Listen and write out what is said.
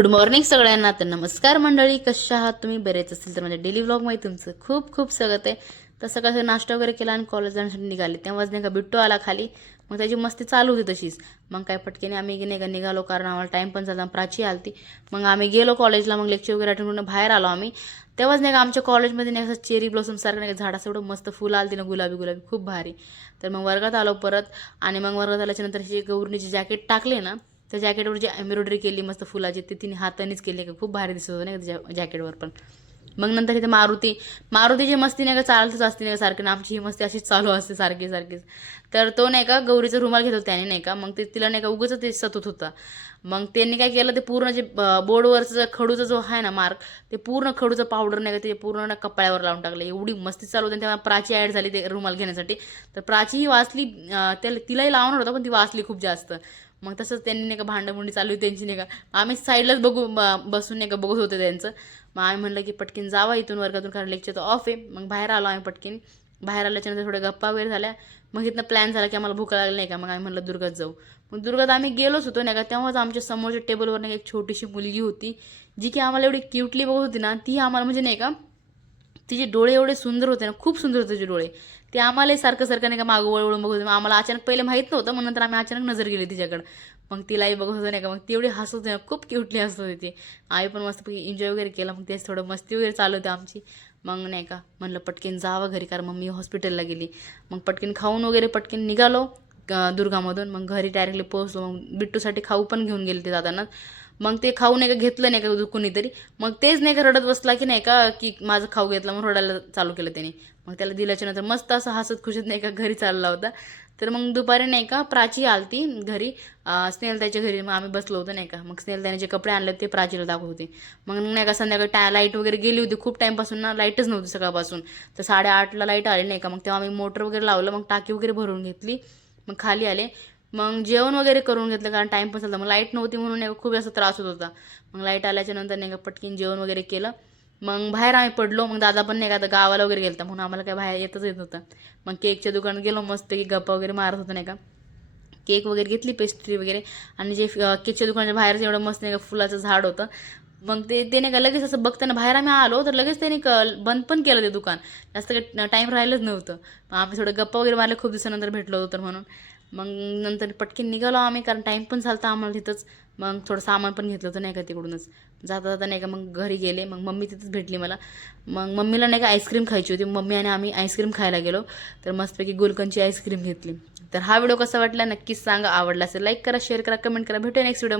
Good morning सगळ्यांना. तर नमस्कार मंडळी, कशा आहात तुम्ही? बरेच असेल तर माझ्या डेली व्लॉगमध्ये तुमचं खूप खूप स्वागत आहे. तर सकाळचा नाश्ता वगैरे केला आणि कॉलेज जाण्यासाठी निघाले. तेव्हाच नाही का बिट्टू आला खाली. मग त्याची मस्ती चालू होती तशीच. मग काय पटकेने आम्ही नाही का निघालो, कारण आम्हाला टाईम पण झाला. प्राची आलती. मग आम्ही गेलो कॉलेजला. मग लेक्चर वगैरे अटेंड करून बाहेर आलो आम्ही. तेव्हाच नाही का आमच्या कॉलेजमध्ये नाही असं चेरी ब्लॉसम सारखं नाही का झाडाचं एवढं मस्त फुलं आलती ना, गुलाबी गुलाबी, खूप भारी. तर मग वर्गात आलो परत. आणि मग वर्गात आल्याच्या नंतर हे गौरीने जे जॅकेट टाकले ना, त्या जॅकेटवर जी एम्ब्रॉयडरी केली मस्त फुलाची, ती तिने हातानेच केली का, खूप भारी दिसत होतं नाही का त्या जॅकेटवर पण. मग नंतर इथे मारुतीची मस्ती नाही का चालतच असते नाही का सारखी, ना आमची ही मस्ती अशीच चालू असते सारखी सारखीच. तर तो नाही का गौरीचा रुमाल घेत होता त्याने नाही का, मग ते तिला नाही का उगाच ते सतत होता. मग त्यांनी काय केलं, ते पूर्ण जे बोर्डवरचं खडूचा जो आहे ना मार्क, ते पूर्ण खडूचं पावडर नाही का ते पूर्ण ना कपाळावर लावून टाकलं. एवढी मस्ती चालू होती. तेव्हा प्राची ॲड झाली ते रुमाल घेण्यासाठी. तर प्राची ही वाचली, त्याला तिलाही लावणार होता पण ती वाचली खूप जास्त. मग तसंच त्यांनी नाही का भांडणबुंडी चालू होती त्यांची नाही का. आम्ही साईडलाच बसून नाही का बघत होते त्यांचं. मग आम्ही म्हणलं की पटकीन जावा इथून वर्गातून, कारण लेक्चर तर ऑफ आहे. मग बाहेर आलो आम्ही पटकीन. बाहेर आल्याच्यानंतर थोड्या गप्पा वगैरे झाल्या. मग इथनं प्लॅन झाला की आम्हाला भूक लागली नाही का, मग आम्ही म्हणलं दुर्गात जाऊ. मग दुर्गात आम्ही गेलोच होतो नाही का. तेव्हाच आमच्या समोरच्या टेबलवर नाही एक छोटीशी मुलगी होती, जी की आम्हाला एवढी क्यूटली बघत होती ना. ती आम्हाला म्हणजे नाही का, तिचे डोळे एवढे सुंदर होते ना, खूप सुंदर होते तिचे डोळे. ते आम्हालाही सारखं सारखं नाही का मागं वळवळून बघत होते. मग आम्हाला अचानक पहिले माहीत नव्हतं, मग नंतर आम्ही अचानक नजर गेली तिच्याकडं. मग तिलाही बघत होतं नाही का. मग ती एवढी हसत होती ना, खूप क्यूटली हसत होती ती. आई पण मस्तपैकी एन्जॉय वगैरे केला. मग तेच थोडं मस्ती वगैरे चालू होती आमची. मग नाही का म्हणलं पटकीन जावं घरी, कारण मम्मी हॉस्पिटलला गेली. मग पटकीन खाऊन वगैरे पटकीन निघालो दुर्गामधून. मग घरी डायरेक्टली पोहोचलो. मग बिट्टूसाठी खाऊ पण घेऊन गेले ते जाताना. मग ते खाऊ नाही का घेतलं नाही का कुणीतरी. मग तेच नाही का रडत बसला की नाही का, की माझं खाऊ घेतला म्हणून रडायला चालू केलं त्याने. मग त्याला दिल्याच्या नंतर मस्त असं हसत खुशीत नाही का घरी चालला होता. तर मग दुपारी नाही का प्राची आलती घरी, स्नेहल त्याच्या घरी. मग आम्ही बसलो होतो नाही का. मग स्नेहल त्याने जे कपडे आणले ते प्राचीला दाखवत होते. मग नाही का संध्याकाळी लाईट वगैरे गेली होती खूप टाईमपासून ना, लाईटच नव्हती सकाळपासून. तर 8:30ला लाईट आली नाही का. मग तेव्हा आम्ही मोटर वगैरे लावलं, मग टाकी वगैरे भरून घेतली. मग खाली आले. मग जेवण वगैरे करून घेतलं, कारण टाईम पण चालला. मग लाईट नव्हती म्हणून नाही खूप जास्त त्रास होत होता. मग लाईट आल्याच्या नंतर नाही का पटकीन जेवण वगैरे केलं. मग बाहेर आम्ही पडलो. मग दादा पण नाही का आता गावाला वगैरे गेलता, म्हणून आम्हाला काय बाहेर येत होतं. मग केकच्या दुकानात गेलो, मस्त की गप्पा वगैरे मारत होतो नाही का. केक वगैरे घेतली, पेस्ट्री वगैरे. आणि जे केकच्या दुकानाच्या बाहेरच एवढं मस्त नाही का फुलाचं झाड होतं. मग ते नाही का लगेच असं बघताना बाहेर आम्ही आलो, तर लगेच त्याने बंद पण केलं ते दुकान. जास्त काही टाईम राहिलंच नव्हतं. मग आम्ही थोडं गप्पा वगैरे मारले, खूप दिवसानंतर भेटलो होतो तर म्हणून. मग नंतर पटकन निघालो आम्ही, कारण टाईम पण झाला आम्हाला तिथंच. मग थोडं सामान पण घेतलं होतं नाही का तिकडूनच. जाता जाता नाही का मग घरी गेले. मग मम्मी तिथंच भेटली मला. मग मम्मीला नाही का आईस्क्रीम खायची होती. मम्मी आणि आम्ही आईस्क्रीम खायला गेलो. तर मस्तपैकी गुलकंदची आईस्क्रीम घेतली. तर हा व्हिडिओ कसा वाटला नक्कीच सांगा. आवडला असेल लाईक करा, शेअर करा, कमेंट करा. भेटूया नेक्स्ट व्हिडिओ.